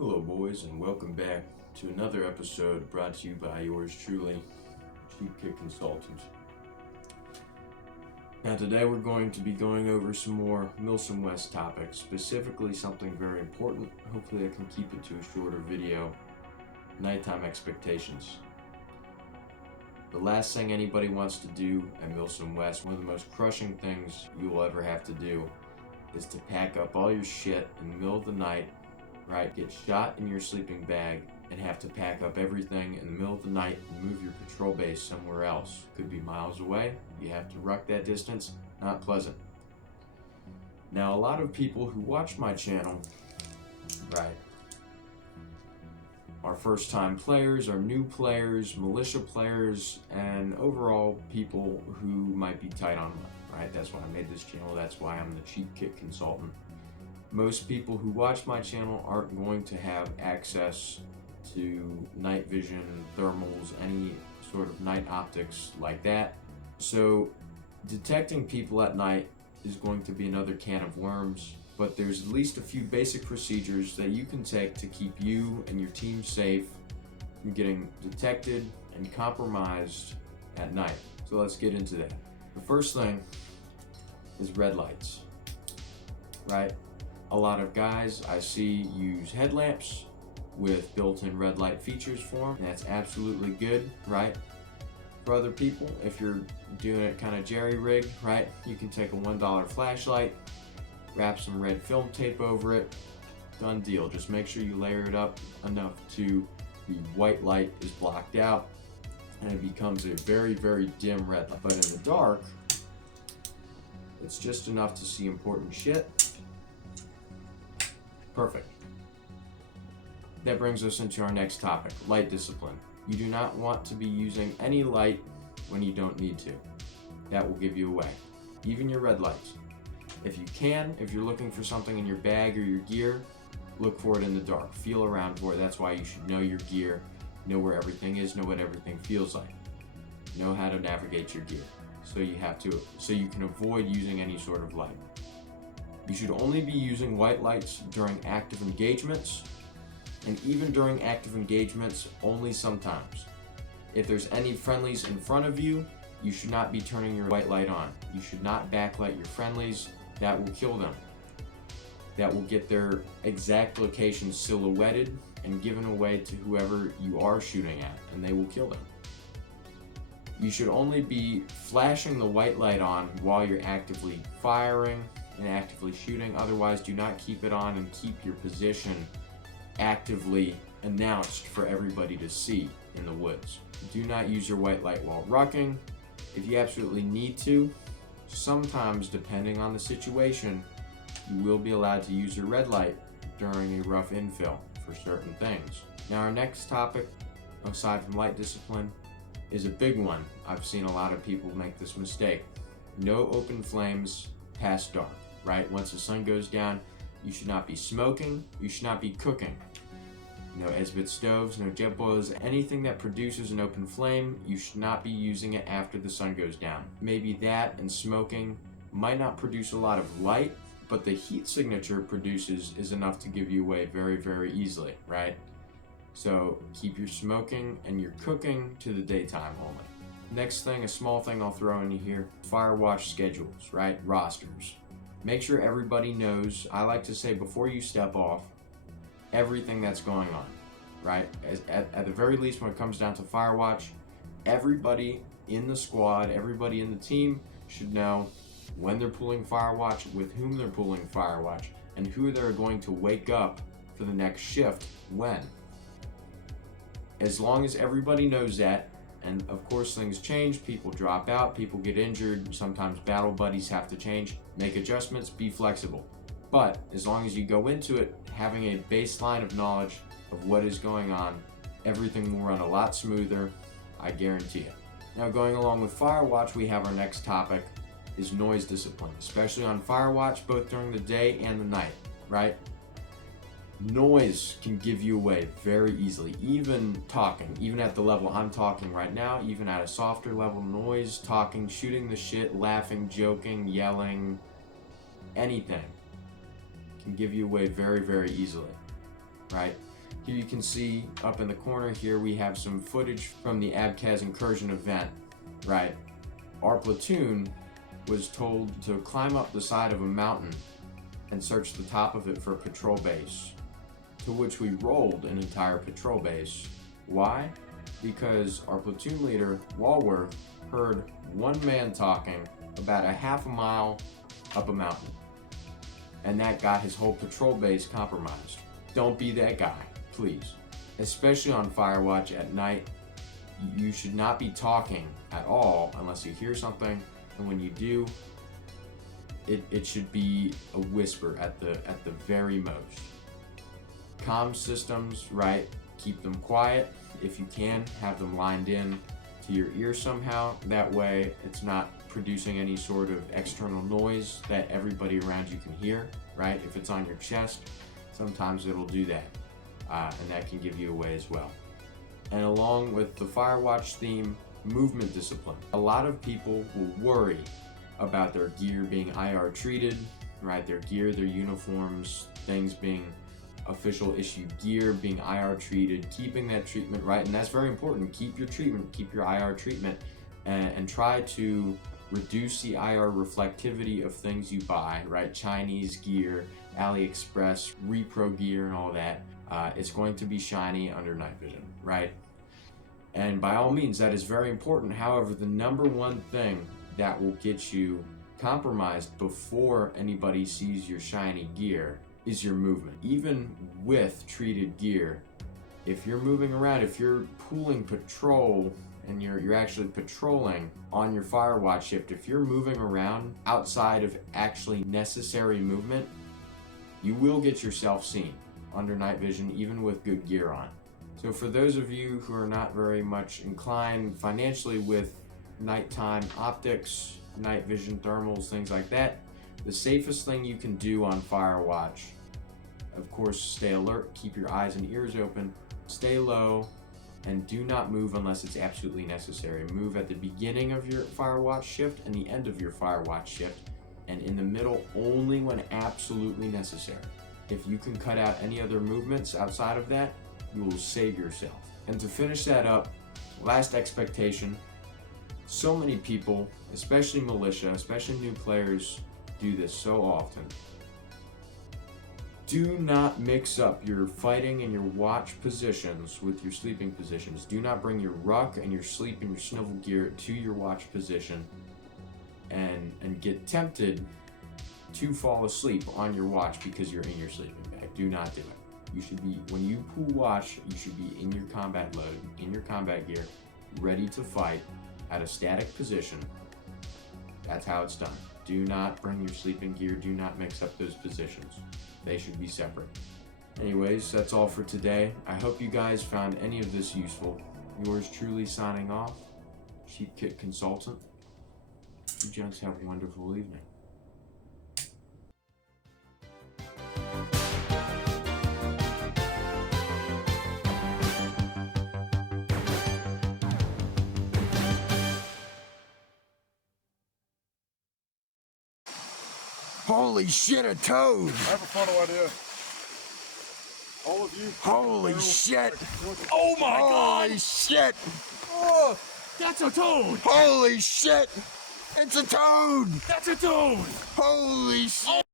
Hello, boys, and welcome back to another episode brought to you by yours truly, Cheap Kick Consultant. Now, today we're going to be going over some more milsim West topics, specifically something very important. Hopefully, I can keep it to a shorter video. Nighttime Expectations. The last thing anybody wants to do at milsim West, one of the most crushing things you will ever have to do, is to pack up all your shit in the middle of the night. Right, get shot in your sleeping bag and have to pack up everything in the middle of the night and move your patrol base somewhere else. Could be miles away. You have to ruck that distance. Not pleasant. Now, a lot of people who watch my channel, right, are first-time players, are new players, militia players, and overall people who might be tight on money, right? That's why I made this channel. That's why I'm the Cheap Kick Consultant. Most people who watch my channel aren't going to have access to night vision, thermals, any sort of night optics like that. So detecting people at night is going to be another can of worms, but there's at least a few basic procedures that you can take to keep you and your team safe from getting detected and compromised at night. So let's get into that. The first thing is red lights, right? A lot of guys I see use headlamps with built-in red light features for them. That's absolutely good, right? For other people, if you're doing it kind of jerry-rigged, right, you can take a $1 flashlight, wrap some red film tape over it, done deal. Just make sure you layer it up enough to the white light is blocked out and it becomes a very, very dim red light. But in the dark, it's just enough to see important shit. Perfect. That brings us into our next topic, light discipline. You do not want to be using any light when you don't need to. That will give you away. Even your red lights. If you can, if you're looking for something in your bag or your gear, look for it in the dark. Feel around for it. That's why you should know your gear, know where everything is, know what everything feels like. Know how to navigate your gear. So you can avoid using any sort of light. You should only be using white lights during active engagements, and even during active engagements, only sometimes. If there's any friendlies in front of you, you should not be turning your white light on. You should not backlight your friendlies. That will kill them. That will get their exact location silhouetted and given away to whoever you are shooting at, and they will kill them. You should only be flashing the white light on while you're actively firing and actively shooting. Otherwise, do not keep it on and keep your position actively announced for everybody to see in the woods. Do not use your white light while rucking. If you absolutely need to, sometimes depending on the situation, you will be allowed to use your red light during a rough infill for certain things. Now, our next topic, aside from light discipline, is a big one. I've seen a lot of people make this mistake. No open flames past dark. Right? Once the sun goes down, you should not be smoking, you should not be cooking. No Esbit stoves, no jet boilers, anything that produces an open flame, you should not be using it after the sun goes down. Maybe that and smoking might not produce a lot of light, but the heat signature it produces is enough to give you away very, very easily, right? So keep your smoking and your cooking to the daytime only. Next thing, a small thing I'll throw in here, fire watch schedules, right? Rosters. Make sure everybody knows, I like to say before you step off, everything that's going on, right? At the very least, when it comes down to Firewatch, everybody in the squad, everybody in the team should know when they're pulling Firewatch, with whom they're pulling Firewatch, and who they're going to wake up for the next shift when. As long as everybody knows that, and of course things change, people drop out, people get injured, sometimes battle buddies have to change, make adjustments, be flexible. But as long as you go into it having a baseline of knowledge of what is going on, everything will run a lot smoother, I guarantee it. Now, going along with Firewatch, we have our next topic is noise discipline, especially on Firewatch, both during the day and the night, right? Noise can give you away very easily, even talking, even at the level I'm talking right now, even at a softer level, noise, talking, shooting the shit, laughing, joking, yelling, anything can give you away very, very easily, right? Here you can see up in the corner here we have some footage from the Abkhaz incursion event, right? Our platoon was told to climb up the side of a mountain and search the top of it for a patrol base, to which we rolled an entire patrol base. Why? Because our platoon leader, Walworth, heard one man talking about a half a mile up a mountain, and that got his whole patrol base compromised. Don't be that guy, please. Especially on Firewatch at night, you should not be talking at all unless you hear something, and when you do, it should be a whisper at the very most. Comm systems, right? Keep them quiet. If you can, have them lined in to your ear somehow. That way, it's not producing any sort of external noise that everybody around you can hear, right? If it's on your chest, sometimes it'll do that, and that can give you away as well. And along with the Firewatch theme, movement discipline. A lot of people will worry about their gear being IR treated, right? Their gear, their uniforms, things being official issue gear being IR treated, keeping that treatment right, and that's very important. Keep your treatment, keep your IR treatment, and try to reduce the IR reflectivity of things you buy, right? Chinese gear, AliExpress, repro gear, and all that. It's going to be shiny under night vision, right? And by all means, that is very important. However, the number one thing that will get you compromised before anybody sees your shiny gear is your movement. Even with treated gear, if you're moving around, if you're pooling patrol and you're actually patrolling on your Firewatch shift, if you're moving around outside of actually necessary movement, you will get yourself seen under night vision, even with good gear on. So for those of you who are not very much inclined financially with nighttime optics, night vision thermals, things like that, the safest thing you can do on Firewatch, of course, stay alert, keep your eyes and ears open, stay low, and do not move unless it's absolutely necessary. Move at the beginning of your Firewatch shift and the end of your Firewatch shift, and in the middle only when absolutely necessary. If you can cut out any other movements outside of that, you will save yourself. And to finish that up, last expectation. So many people, especially militia, especially new players, do this so often. Do not mix up your fighting and your watch positions with your sleeping positions. Do not bring your ruck and your sleep and your snivel gear to your watch position and get tempted to fall asleep on your watch because you're in your sleeping bag. Do not do it. You should be, when you pool watch, you should be in your combat load, in your combat gear, ready to fight at a static position. That's how it's done. Do not bring your sleeping gear. Do not mix up those positions. They should be separate. Anyways, that's all for today. I hope you guys found any of this useful. Yours truly signing off, Cheap Kit Consultant. You gents have a wonderful evening. Holy shit, a toad! I have a photo idea. All of you. Holy shit! Oh my god! Holy shit! Oh, That's a toad! Holy shit! It's a toad! That's a toad! Holy shit!